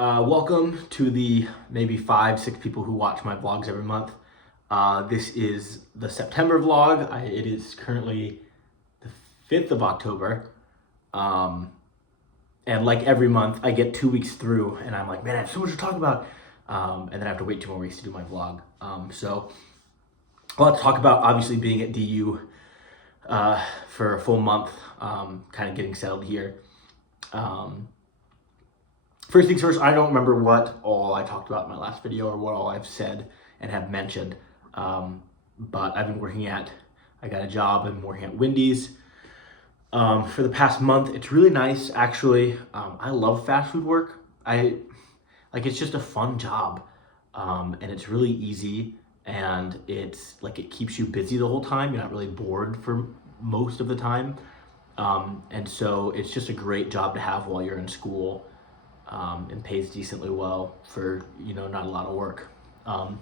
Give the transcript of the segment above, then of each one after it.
Welcome to the maybe 5, 6 people who watch my vlogs every month. This is the September vlog. It is currently the 5th of October. Um, and like every month, I get 2 weeks through and I'm like, man, I have so much to talk about. And then I have to wait 2 more weeks to do my vlog. So a lot to talk about, obviously being at DU for a full month, kind of getting settled here. First things first, I don't remember what all I talked about in my last video or what all I've said and have mentioned. But I've been I got a job, I've been working at Wendy's for the past month. It's really nice, actually. I love fast food work. It's just a fun job. And it's really easy, and it's like it keeps you busy the whole time. You're not really bored for most of the time. And so it's just a great job to have while you're in school. And pays decently well for, not a lot of work. I'm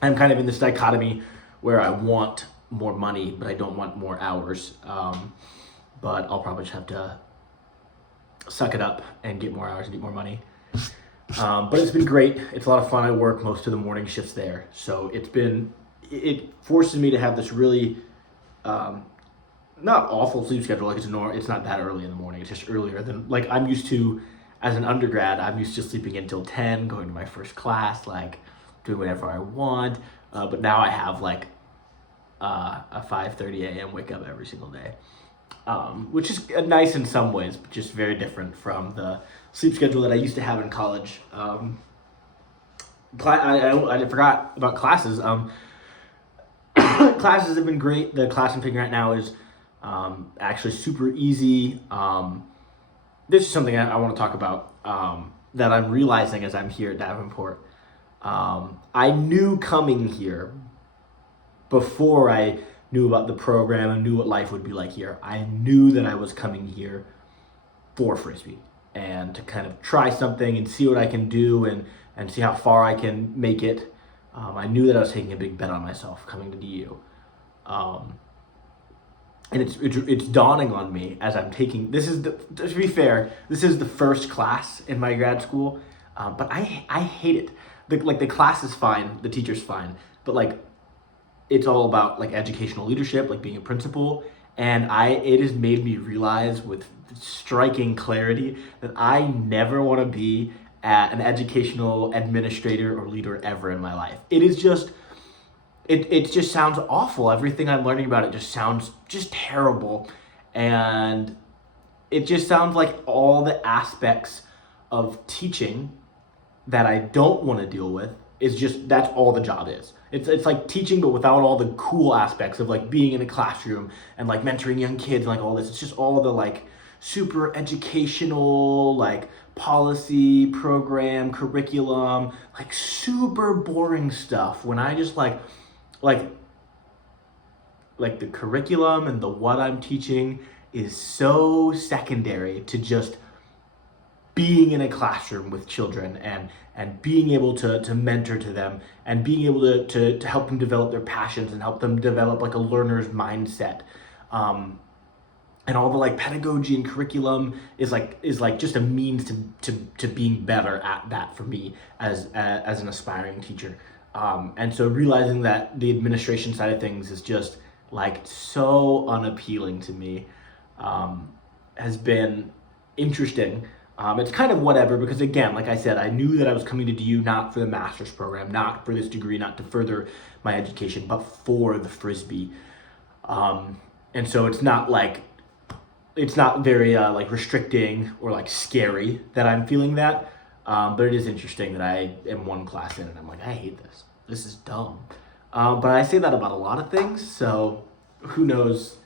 kind of in this dichotomy where I want more money, but I don't want more hours. But I'll probably just have to suck it up and get more hours and get more money. But it's been great. It's a lot of fun. I work most of the morning shifts there. So it forces me to have this really, not awful sleep schedule. Like it's not that early in the morning. It's just earlier than like I'm used to. As an undergrad, I'm used to sleeping until 10, going to my first class, like doing whatever I want. But now I have like a 5:30 a.m. wake up every single day, which is nice in some ways, but just very different from the sleep schedule that I used to have in college. I forgot about classes. Classes have been great. The class I'm taking right now is actually super easy. This is something I want to talk about that I'm realizing as I'm here at Davenport. I knew coming here before I knew about the program and knew what life would be like here. I knew that I was coming here for Frisbee and to kind of try something and see what I can do and see how far I can make it. I knew that I was taking a big bet on myself coming to DU. And it's dawning on me as I'm taking, to be fair, this is the first class in my grad school, but I hate it. The class is fine, the teacher's fine, but like, it's all about like educational leadership, like being a principal, and it has made me realize with striking clarity that I never want to be an educational administrator or leader ever in my life. It is just, it just sounds awful. Everything I'm learning about it just sounds just terrible. And it just sounds like all the aspects of teaching that I don't want to deal with that's all the job is. It's like teaching, but without all the cool aspects of like being in a classroom and like mentoring young kids and like all this. It's just all the like super educational, like policy, program, curriculum, like super boring stuff when I just like the curriculum and the what I'm teaching is so secondary to just being in a classroom with children and being able to mentor to them and being able to help them develop their passions and help them develop like a learner's mindset. And all the like pedagogy and curriculum is like just a means to being better at that for me as an aspiring teacher. And so realizing that the administration side of things is just like so unappealing to me has been interesting. It's kind of whatever, because again, like I said, I knew that I was coming to DU not for the master's program, not for this degree, not to further my education, but for the Frisbee. And so it's not very like restricting or like scary that I'm feeling that. But it is interesting that I am one class in and I'm like, I hate this. This is dumb. But I say that about a lot of things, so who knows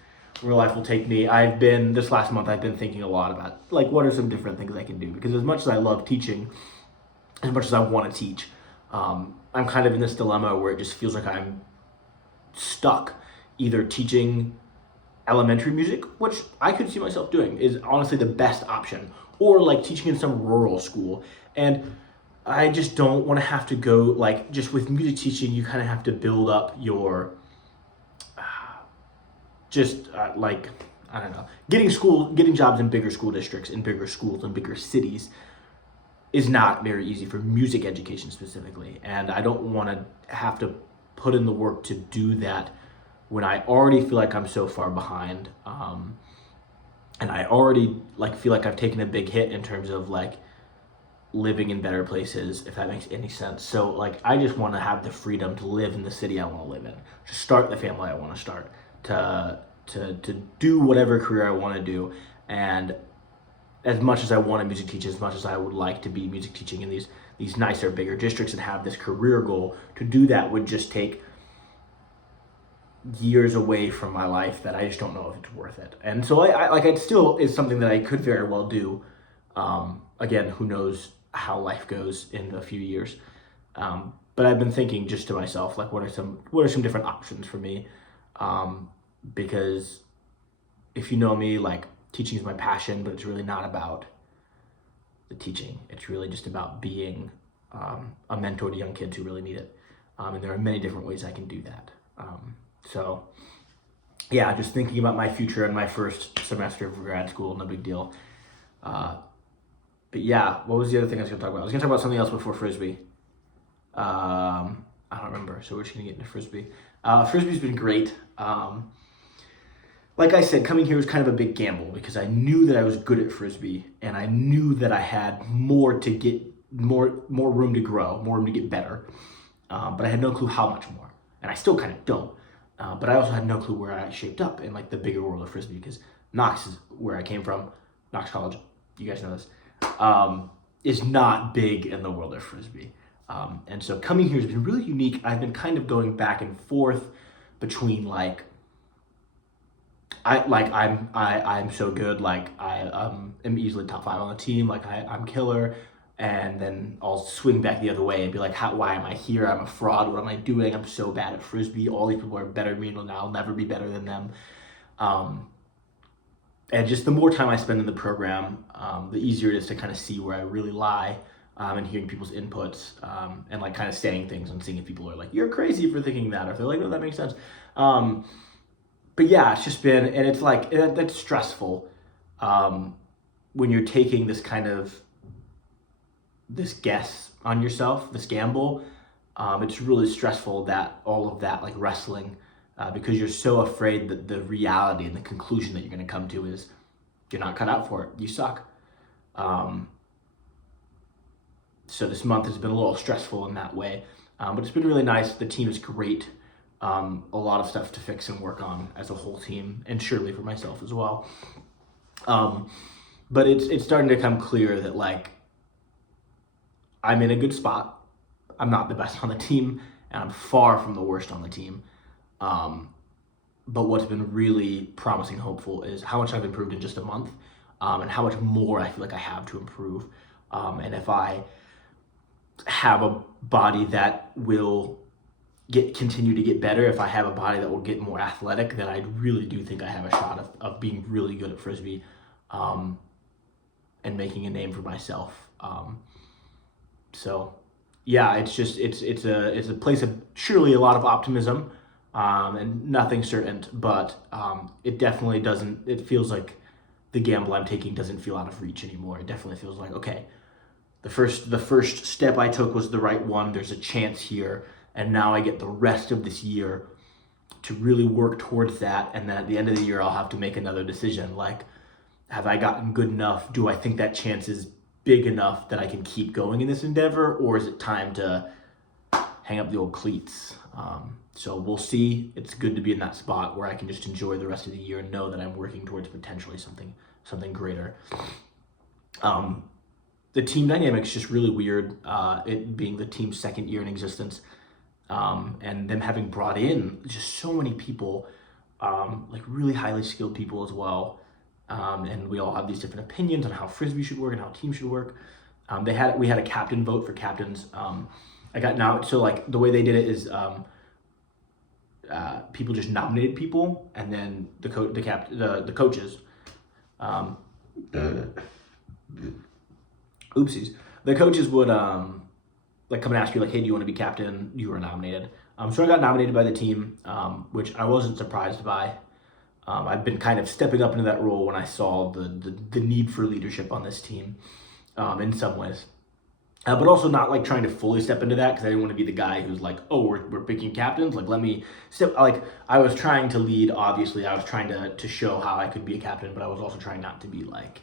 where life will take me. This last month, I've been thinking a lot about like what are some different things I can do, because as much as I love teaching, as much as I want to teach, I'm kind of in this dilemma where it just feels like I'm stuck either teaching elementary music, which I could see myself doing, is honestly the best option, or like teaching in some rural school. And I just don't want to have to go, like, just with music teaching, you kind of have to build up your, I don't know, getting jobs in bigger school districts, in bigger schools, in bigger cities is not very easy for music education specifically. And I don't want to have to put in the work to do that when I already feel like I'm so far behind. And I already like feel like I've taken a big hit in terms of like living in better places, if that makes any sense. So like I just want to have the freedom to live in the city I want to live in, to start the family I want to start, to do whatever career I want to do. And as much as I want to music teach, as much as I would like to be music teaching in these nicer, bigger districts and have this career goal, to do that would just take years away from my life that I just don't know if it's worth it. And so it still is something that I could very well do. Again, who knows how life goes in a few years. But I've been thinking just to myself, like what are some different options for me? Because if you know me, like teaching is my passion, but it's really not about the teaching. It's really just about being a mentor to young kids who really need it. And there are many different ways I can do that. So yeah, just thinking about my future and my first semester of grad school, no big deal. But yeah, what was the other thing I was going to talk about? I was going to talk about something else before Frisbee. I don't remember, so we're just going to get into Frisbee. Frisbee's been great. Like I said, coming here was kind of a big gamble because I knew that I was good at Frisbee and I knew that I had more to get, more room to grow, more room to get better. But I had no clue how much more. And I still kind of don't. But I also had no clue where I shaped up in like the bigger world of Frisbee because Knox is where I came from. Knox College, you guys know this, is not big in the world of Frisbee. And so coming here has been really unique. I've been kind of going back and forth between I'm so good, like I am easily top 5 on the team, like I'm killer. And then I'll swing back the other way and be like, why am I here? I'm a fraud. What am I doing? I'm so bad at Frisbee. All these people are better than me, and I'll never be better than them. And just the more time I spend in the program, the easier it is to kind of see where I really lie, and hearing people's inputs, and like kind of saying things and seeing if people are like, you're crazy for thinking that, or if they're like, no, that makes sense. But yeah, it's just been, and it's like, that's stressful when you're taking this kind of, this guess on yourself, this gamble. It's really stressful, that all of that like wrestling, because you're so afraid that the reality and the conclusion that you're going to come to is you're not cut out for it. You suck. So this month has been a little stressful in that way, but it's been really nice. The team is great. A lot of stuff to fix and work on as a whole team, and surely for myself as well. But it's starting to come clear that like I'm in a good spot. I'm not the best on the team, and I'm far from the worst on the team. But what's been really promising and hopeful is how much I've improved in just a month, and how much more I feel like I have to improve. And if I have a body that will continue to get better, if I have a body that will get more athletic, then I really do think I have a shot of being really good at Frisbee, and making a name for myself. So yeah, it's just, it's a place of surely a lot of optimism, and nothing certain, but it definitely doesn't, it feels like the gamble I'm taking doesn't feel out of reach anymore. It definitely feels like, okay, the first step I took was the right one. There's a chance here, and now I get the rest of this year to really work towards that. And then at the end of the year, I'll have to make another decision. Like, have I gotten good enough? Do I think that chance is big enough that I can keep going in this endeavor, or is it time to hang up the old cleats? So we'll see. It's good to be in that spot where I can just enjoy the rest of the year and know that I'm working towards potentially something greater. The team dynamic's just really weird, it being the team's second year in existence, and them having brought in just so many people, like really highly skilled people as well. And we all have these different opinions on how Frisbee should work and how teams should work. We had a captain vote for captains. So like the way they did it is, people just nominated people, and then the coaches, oopsies, the coaches would like come and ask you like, hey, do you want to be captain? You were nominated. So I got nominated by the team, which I wasn't surprised by. I've been kind of stepping up into that role when I saw the need for leadership on this team, in some ways. but also not like trying to fully step into that because I didn't want to be the guy who's like, oh, we're picking captains. Like, let me step. Like, I was trying to lead. Obviously, I was trying to show how I could be a captain, but I was also trying not to be like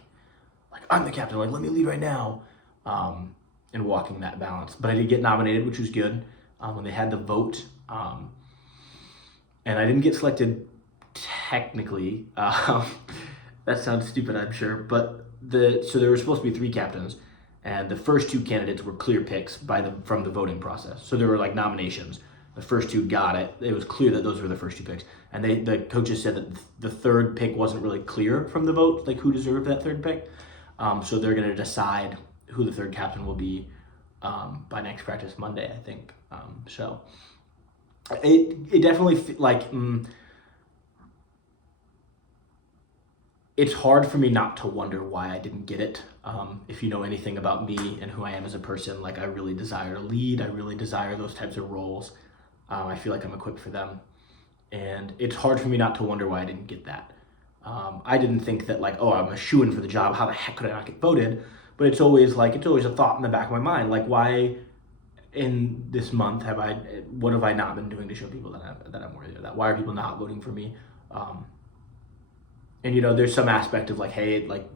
I'm the captain. Like, let me lead right now, and walking that balance. But I did get nominated, which was good. When they had the vote, and I didn't get selected technically. That sounds stupid, I'm sure, but so there were supposed to be 3 captains, and the first 2 candidates were clear picks from the voting process. So there were like nominations. The first 2 got it. It was clear that those were the first 2 picks, and the coaches said that the third pick wasn't really clear from the vote, like who deserved that third pick. So they're going to decide who the third captain will be by next practice Monday, I think. So it definitely it's hard for me not to wonder why I didn't get it. If you know anything about me and who I am as a person, like I really desire to lead. I really desire those types of roles. I feel like I'm equipped for them. And it's hard for me not to wonder why I didn't get that. I didn't think that like, oh, I'm a shoo-in for the job. How the heck could I not get voted? But it's always a thought in the back of my mind. Like, why in this month what have I not been doing to show people that I'm worthy of that? Why are people not voting for me? And there's some aspect of like, hey, like,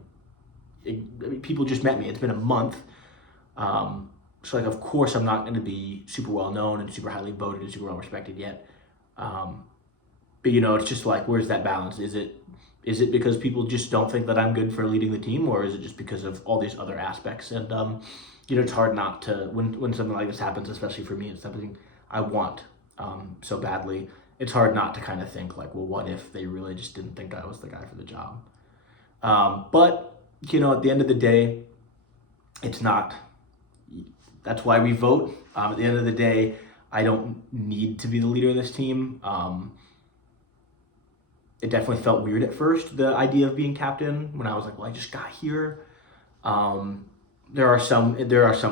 people just met me. It's been a month. So like, of course I'm not going to be super well known and super highly voted and super well respected yet. But it's just like, where's that balance? Is it because people just don't think that I'm good for leading the team, or is it just because of all these other aspects? And it's hard not to, when something like this happens, especially for me, it's something I want so badly. It's hard not to kind of think like, well, what if they really just didn't think I was the guy for the job? But at the end of the day, it's not. That's why we vote. At the end of the day, I don't need to be the leader of this team. It definitely felt weird at first, the idea of being captain, when I was like, well, I just got here. There are some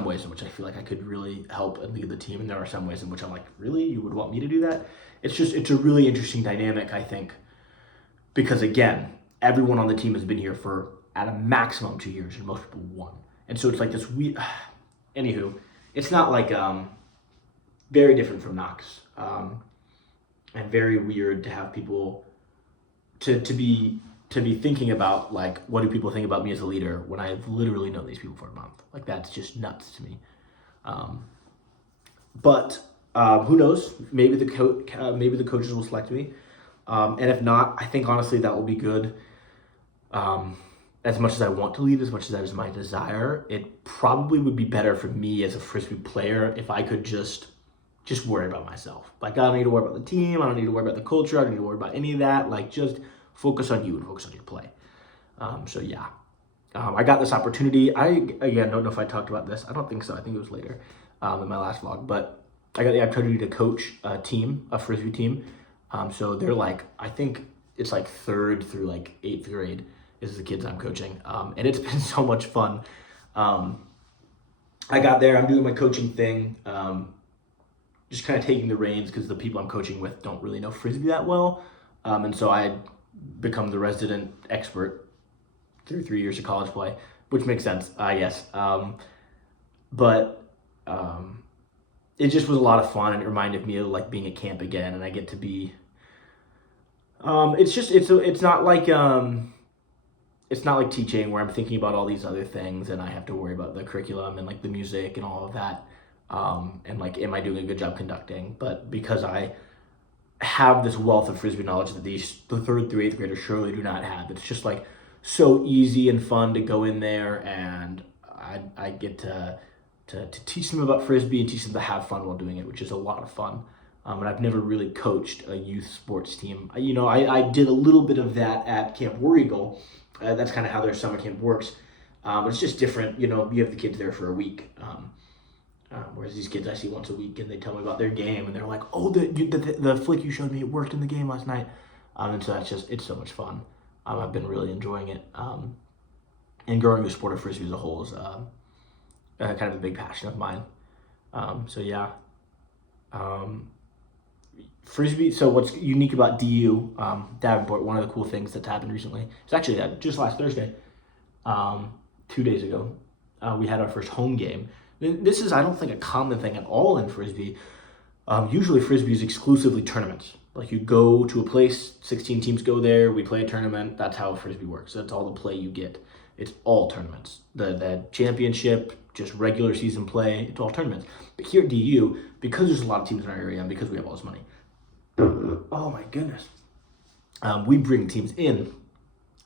ways in which I feel like I could really help and lead the team, and there are some ways in which I'm like, really, you would want me to do that? It's a really interesting dynamic, I think, because again, everyone on the team has been here for at a maximum 2 years, and most people 1. And so it's like this weird. Anywho, it's not like very different from Knox, and very weird to have people to be thinking about like, what do people think about me as a leader when I've literally known these people for a month? Like, that's just nuts to me. But who knows? Maybe the coaches will select me, and if not, I think honestly that will be good. As much as I want to lead, as much as that is my desire, it probably would be better for me as a Frisbee player if I could just worry about myself. Like, I don't need to worry about the team. I don't need to worry about the culture. I don't need to worry about any of that. Like, just focus on you and focus on your play. So yeah, I got this opportunity. I, again, don't know if I talked about this. I don't think so. I think it was later in my last vlog. But I got the opportunity to coach a Frisbee team. So they're like, I think it's like 3rd through like 8th grade is the kids I'm coaching. And it's been so much fun. I got there. I'm doing my coaching thing. Just kind of taking the reins because the people I'm coaching with don't really know Frisbee that well. And so I become the resident expert through 3 years of college play, which makes sense, I guess. But it just was a lot of fun, and it reminded me of like being at camp again, and I get to be. It's not like teaching where I'm thinking about all these other things and I have to worry about the curriculum and like the music and all of that. And like, am I doing a good job conducting? But because I have this wealth of Frisbee knowledge that the 3rd through 8th graders surely do not have, it's just like so easy and fun to go in there, and I get to teach them about Frisbee and teach them to have fun while doing it, which is a lot of fun. And I've never really coached a youth sports team. I did a little bit of that at Camp War Eagle. That's kind of how their summer camp works. But it's just different. You have the kids there for a week. Whereas these kids I see once a week, and they tell me about their game, and they're like, oh, the flick you showed me, it worked in the game last night. And so it's so much fun. I've been really enjoying it. And growing the sport of Frisbee as a whole is kind of a big passion of mine. So yeah. Frisbee, so what's unique about DU, Davenport, one of the cool things that's happened recently, it's actually just last Thursday, 2 days ago, we had our first home game. This is, I don't think, a common thing at all in Frisbee. Usually Frisbee is exclusively tournaments. Like you go to a place, 16 teams go there, we play a tournament. That's how Frisbee works. That's all the play you get. It's all tournaments. The championship, just regular season play, it's all tournaments. But here at DU, because there's a lot of teams in our area and because we have all this money, oh my goodness, we bring teams in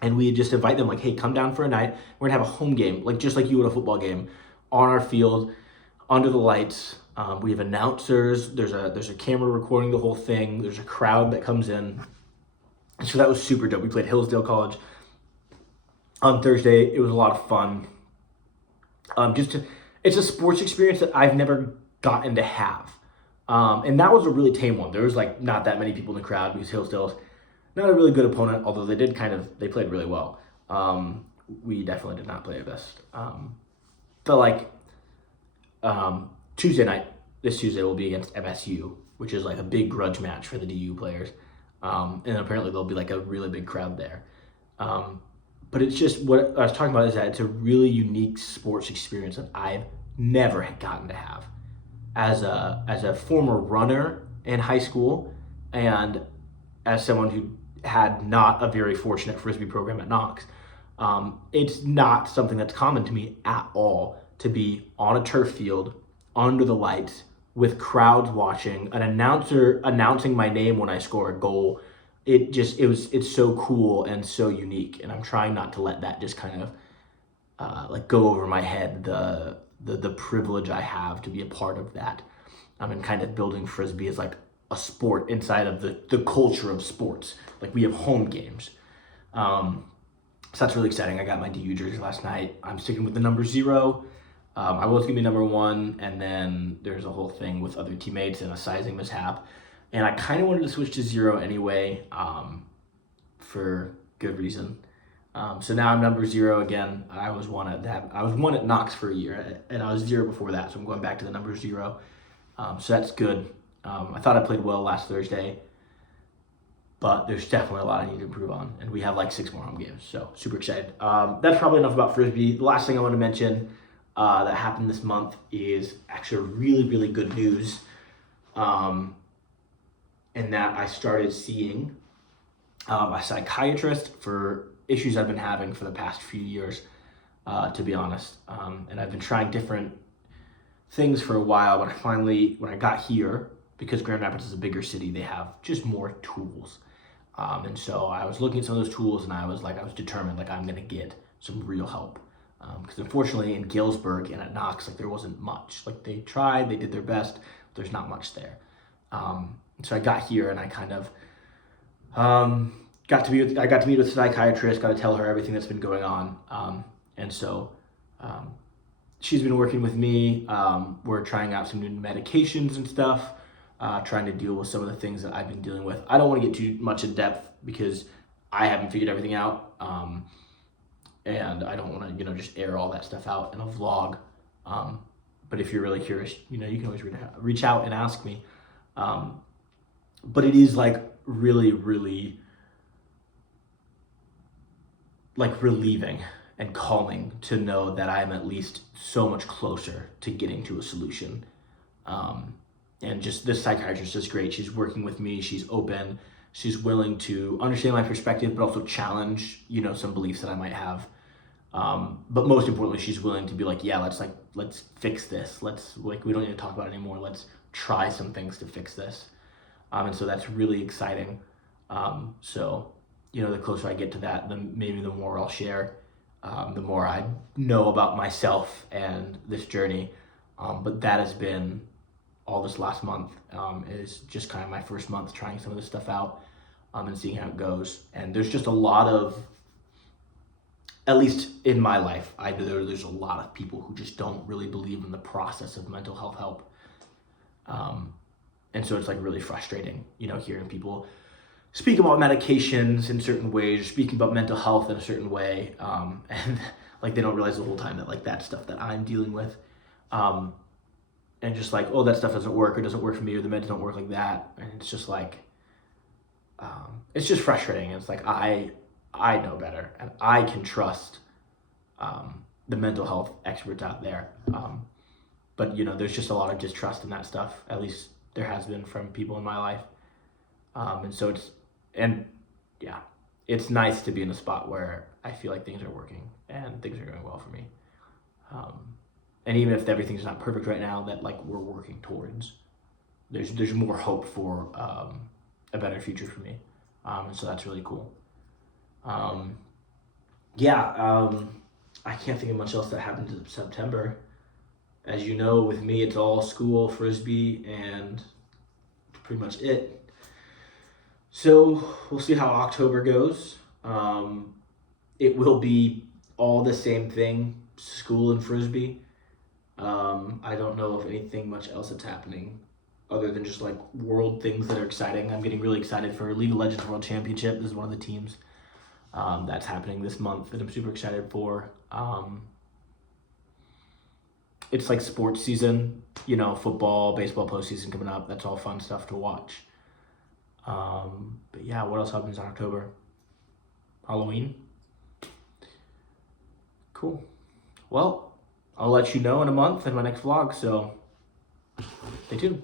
and we just invite them like, hey, come down for a night. We're gonna have a home game, like just like you would a football game, on our field, under the lights. We have announcers. There's a camera recording the whole thing. There's a crowd that comes in. And so that was super dope. We played Hillsdale College on Thursday. It was a lot of fun. It's a sports experience that I've never gotten to have. And that was a really tame one. There was like not that many people in the crowd because Hillsdale's not a really good opponent, although they played really well. We definitely did not play our best. But Tuesday night, this Tuesday will be against MSU, which is like a big grudge match for the DU players. And apparently there'll be like a really big crowd there. But it's just, what I was talking about is that it's a really unique sports experience that I've never gotten to have. As a former runner in high school and as someone who had not a very fortunate Frisbee program at Knox, it's not something that's common to me at all to be on a turf field under the lights with crowds watching, an announcer announcing my name when I score a goal. It's so cool and so unique, and I'm trying not to let that just kind of go over my head, the privilege I have to be a part of that. And kind of building Frisbee as like a sport inside of the culture of sports. Like we have home games. So that's really exciting. I got my DU jersey last night. I'm sticking with the number 0. I was gonna be number 1, and then there's a whole thing with other teammates and a sizing mishap. And I kind of wanted to switch to 0 anyway, for good reason. So now I'm number 0 again. I was one at Knox for a year, and I was 0 before that, so I'm going back to the number 0. So that's good. I thought I played well last Thursday, but there's definitely a lot I need to improve on, and we have like 6 more home games, so super excited. That's probably enough about Frisbee. The last thing I want to mention that happened this month is actually really, really good news, in that I started seeing a psychiatrist for issues I've been having for the past few years, to be honest. And I've been trying different things for a while, but when I got here, because Grand Rapids is a bigger city, they have just more tools. And so I was looking at some of those tools and I was determined, I'm gonna get some real help. Because unfortunately in Galesburg and at Knox, there wasn't much. They tried, they did their best, but there's not much there. So I got here and I kind of got to meet with a psychiatrist, got to tell her everything that's been going on. And so she's been working with me. We're trying out some new medications and stuff, trying to deal with some of the things that I've been dealing with. I don't want to get too much in depth because I haven't figured everything out. And I don't want to, just air all that stuff out in a vlog. But if you're really curious, you can always reach out and ask me. But it is really, really relieving and calming to know that I'm at least so much closer to getting to a solution. And just this psychiatrist is great. She's working with me. She's open. She's willing to understand my perspective, but also challenge, some beliefs that I might have. But most importantly, she's willing to be yeah, let's fix this. We don't need to talk about it anymore. Let's try some things to fix this. And so that's really exciting. So, the closer I get to that, maybe the more I'll share, the more I know about myself and this journey. But that has been all this last month, is just kind of my first month trying some of this stuff out, and seeing how it goes. And there's just a lot of, at least in my life, there's a lot of people who just don't really believe in the process of mental health help. And so it's really frustrating, hearing people speak about medications in certain ways, or speaking about mental health in a certain way. And they don't realize the whole time that that's stuff that I'm dealing with. And just oh, that stuff doesn't work, or doesn't work for me, or the meds don't work like that. And it's just it's just frustrating. It's I know better, and I can trust the mental health experts out there. But, there's just a lot of distrust in that stuff. At least there has been from people in my life. And so it's nice to be in a spot where I feel like things are working and things are going well for me. And even if everything's not perfect right now, that like we're working towards, there's more hope for a better future for me. And so that's really cool. I can't think of much else that happened in September. As you know, with me, it's all school, Frisbee, and pretty much it. So we'll see how October goes. It will be all the same thing, school and Frisbee. I don't know of anything much else that's happening other than just like world things that are exciting. I'm getting really excited for League of Legends World Championship. This is one of the teams that's happening this month that I'm super excited for. It's like sports season, football, baseball postseason coming up. That's all fun stuff to watch. But yeah, what else happens in October? Halloween. Cool. Well, I'll let you know in a month in my next vlog, so stay tuned.